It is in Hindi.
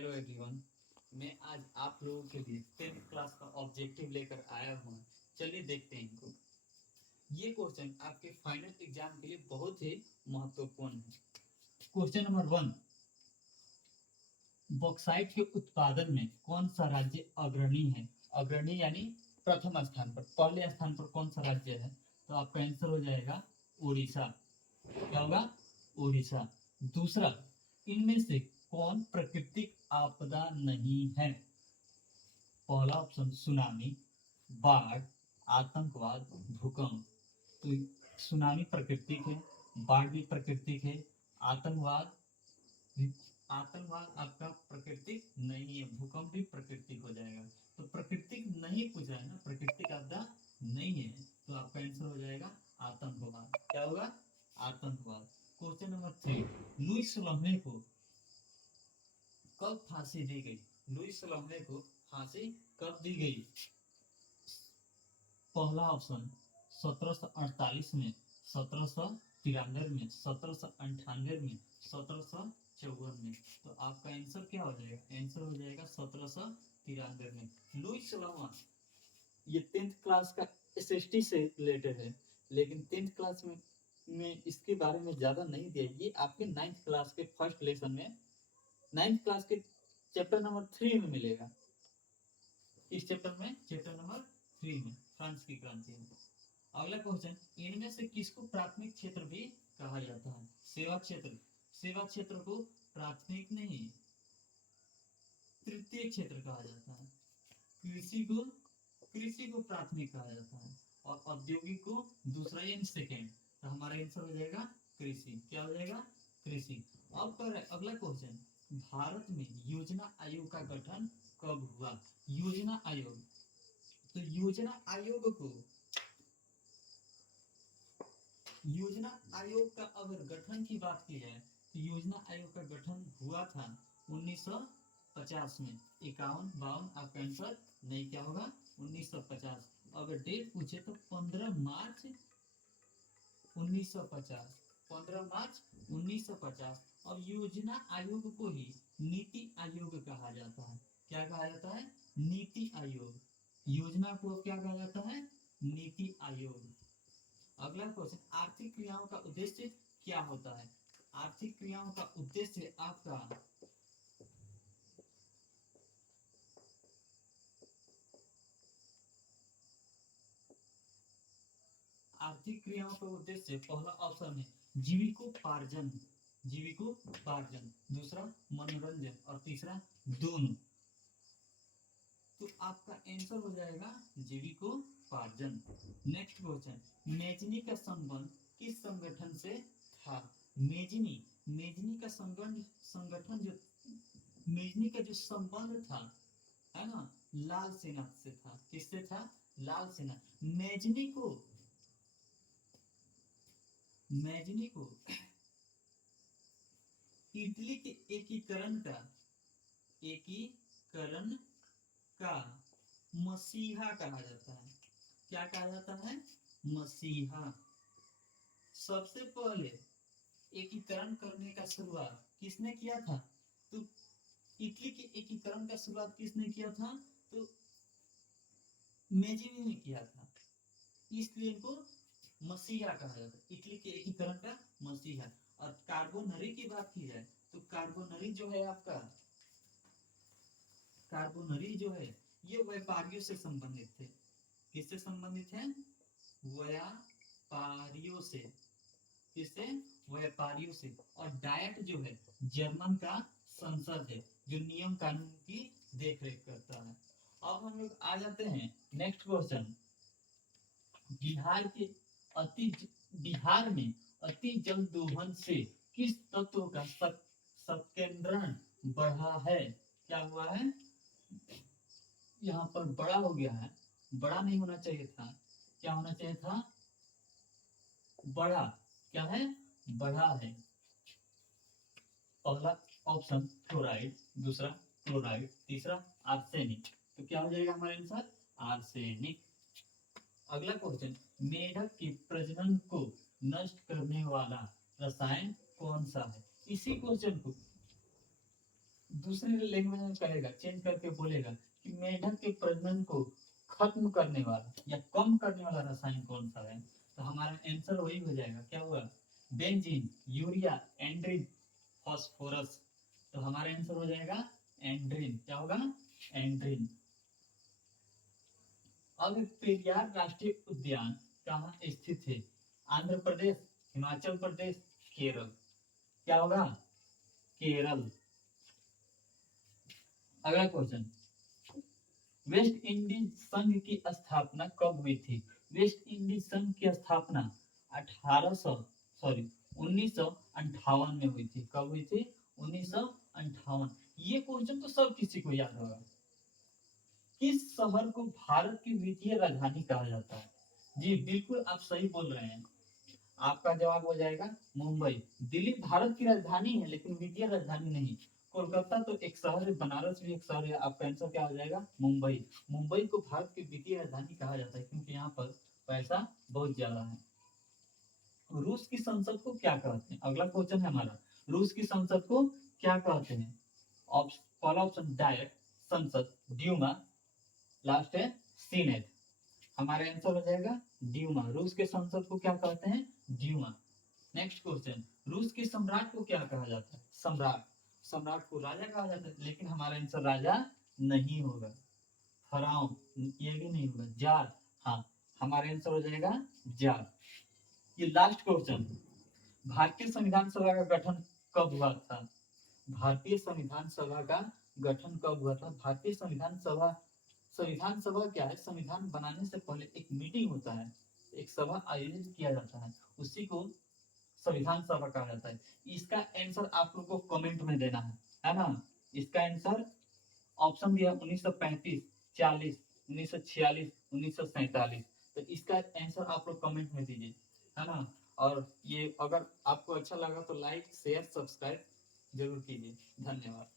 Hello everyone. मैं आज आप लोगों के लिए 10th क्लास का ऑब्जेक्टिव लेकर आया हूँ। चलिए देखते हैं इनको। ये क्वेश्चन आपके फाइनल एग्जाम के लिए बहुत ही महत्वपूर्ण है। क्वेश्चन नंबर 1, बॉक्साइट के उत्पादन में कौन सा राज्य अग्रणी है? अग्रणी यानी प्रथम स्थान पर, पहले स्थान पर कौन सा राज्य है? तो आपका आंसर हो जाएगा उड़ीसा। क्या होगा? उड़ीसा। दूसरा, इनमें से कौन प्राकृतिक आपदा नहीं है? पहला ऑप्शन सुनामी, बाढ़, आतंकवाद, भूकंप। तो सुनामी प्राकृतिक है, बाढ़ भी प्राकृतिक है, आतंकवाद आतंकवाद आपका प्राकृतिक नहीं है, भूकंप भी प्राकृतिक हो जाएगा। तो प्राकृतिक नहीं पूछ रहा है ना, प्राकृतिक आपदा नहीं है, तो आपका आंसर हो जाएगा आतंकवाद। क्या होगा? आतंकवाद। क्वेश्चन नंबर 3, लुईस लम्हे को कब फांसी दी गई? लुईस लम्हे को फांसी कब दी गई? पहला ऑप्शन 1748 में, 1793 में, 1798 में, 1754 में। तो आपका आंसर क्या हो जाएगा? आंसर हो जाएगा 1793 में। लुईस लम्हा ये 10th क्लास का एसएसटी से रिलेटेड है, लेकिन 10th क्लास में इसके बारे में ज्यादा नहीं दिया। ये आपके 9th क्लास के फर्स्ट लेसन में, 9th क्लास के चैप्टर नंबर 3 में मिलेगा। इस चैप्टर में, चैप्टर नंबर 3 में, फ्रांस की क्रांति में। अगला क्वेश्चन, इनमें से किसको प्राथमिक क्षेत्र भी कहा जाता है? सेवा क्षेत्र। सेवा क्षेत्र को प्राथमिक नहीं, तृतीय क्षेत्र कहा जाता है। कृषि को प्राथमिक कहा जाता है और औद्योगिक को दूसरा यानी सेकेंड। तो हमारा आंसर हो जाएगा कृषि। क्या हो जाएगा? कृषि। अब कर अगला क्वेश्चन, भारत में योजना आयोग का गठन कब हुआ? योजना आयोग, तो योजना आयोग का अगर गठन की बात की जाए तो योजना आयोग का गठन हुआ था 1950 में। 51, 52 आपका आंसर नहीं। क्या होगा? 1950। अगर डेट पूछे तो 15 मार्च 1950, 15 मार्च 1950। और योजना आयोग को ही नीति आयोग कहा जाता है। क्या कहा जाता है? नीति आयोग। योजना को क्या कहा जाता है? नीति आयोग। अगला क्वेश्चन, आर्थिक क्रियाओं का उद्देश्य क्या होता है? आर्थिक क्रियाओं का उद्देश्य आपका आर्थिक क्रियाओं का उद्देश्य पहला ऑप्शन है जीविकोपार्जन, जीविकोपार्जन। दूसरा मनोरंजन और तीसरा दोनों। तो आपका आंसर हो जाएगा जीविकोपार्जन। नेक्स्ट क्वेश्चन, मेजनी का संबंध किस संगठन से था? मेजनी का संगठन जो मेजनी का जो संबंध था, है ना, लाल सेना से था। किससे था? लाल सेना। मेजनी को इटली के एकीकरण का मसीहा कहा जाता है। क्या कहा जाता है? मसीहा। सबसे पहले एकीकरण करने का शुरुआत किसने किया था? तो इटली के एकीकरण का शुरुआत किसने किया था? तो मेजिनी ने किया था, इसलिए इनको मसीहा कहा जाता है। इटली के एकीकरण का मसीहा। और कार्बोनरी की बात की जाए तो कार्बोनरी जो है आपका, कार्बोनरी जो है ये व्यापारियों से संबंधित थे। किससे संबंधित है? व्यापारियों से। किससे? व्यापारियों से। और डायट जो है जर्मन का संसद है, जो नियम कानून की देखरेख करता है। अब हम लोग आ जाते हैं नेक्स्ट क्वेश्चन, अति बिहार में अति जल दोहन से किस तत्व का संकेंद्रण बढ़ा है? क्या हुआ है? यहाँ पर बड़ा हो गया है, बड़ा नहीं होना चाहिए था। क्या होना चाहिए था? बड़ा। क्या है? बढ़ा है। पहला ऑप्शन फ्लोराइड, दूसरा क्लोराइड, तीसरा आर्सेनिक। तो क्या हो जाएगा हमारा आंसर? आर्सेनिक। अगला क्वेश्चन, मेढक के प्रजनन को नष्ट करने वाला रसायन कौन सा है? इसी क्वेश्चन को दूसरे लैंग्वेज में कहेगा, चेंज करके बोलेगा कि मेंढक के प्रजनन को खत्म करने वाला या कम करने वाला रसायन कौन सा है, तो हमारा आंसर वही हो जाएगा, क्या हुआ, बेंजीन, यूरिया, एंड्रीन, फास्फोरस। तो हमारा आंसर हो जाएगा एंड्रीन, क्या होगा, एंड्रीन। अब पेरियार राष्ट्रीय उद्यान कहाँ स्थित है, आंध्र प्रदेश, हिमाचल प्रदेश, केरल, क्या होगा, केरल। अगला क्वेश्चन, वेस्ट इंडीज संघ की स्थापना कब हुई थी, वेस्ट इंडीज संघ की स्थापना 1958 में हुई थी, कब हुई थी, 1958। ये क्वेश्चन तो सब किसी को याद होगा। किस शहर को भारत की वित्तीय राजधानी कहा जाता है, जी बिल्कुल आप सही बोल रहे हैं, आपका जवाब हो जाएगा मुंबई। दिल्ली भारत की राजधानी है लेकिन वित्तीय राजधानी नहीं। कोलकाता तो एक शहर है, बनारस भी एक शहर है, आपका आंसर क्या हो जाएगा, मुंबई। मुंबई को भारत की वित्तीय राजधानी कहा जाता है क्योंकि यहाँ पर पैसा बहुत ज्यादा है। रूस की संसद को क्या कहते हैं, अगला क्वेश्चन है हमारा, रूस की संसद को क्या कहते हैं, पहला ऑप्शन डायट, संसद, ड्यूमा, लास्ट है सीनेट। हमारा आंसर हो जाएगा ड्यूमा, रूस के संसद को क्या कहते हैं, ड्यूमा। नेक्स्ट क्वेश्चन, रूस के सम्राट को क्या कहा जाता है, सम्राट, सम्राट को राजा कहा जाता है लेकिन हमारा आंसर राजा नहीं होगा, फराओ ये भी नहीं होगा, जार, हाँ हमारा आंसर हो जाएगा जार। ये लास्ट क्वेश्चन, भारतीय संविधान सभा का गठन कब हुआ था, भारतीय संविधान सभा का गठन कब हुआ था, भारतीय संविधान सभा, संविधान सभा क्या है, संविधान बनाने से पहले एक मीटिंग होता है, एक सभा आयोजित किया जाता है, उसी को संविधान सभा कहा जाता है। इसका आंसर आप लोग को कमेंट में देना है ना। इसका आंसर ऑप्शन दिया 1935, 40, 1946, 1947। तो इसका आंसर आप लोग कमेंट में दीजिए, है ना। और ये अगर आपको अच्छा लगा तो लाइक शेयर सब्सक्राइब जरूर कीजिए, धन्यवाद।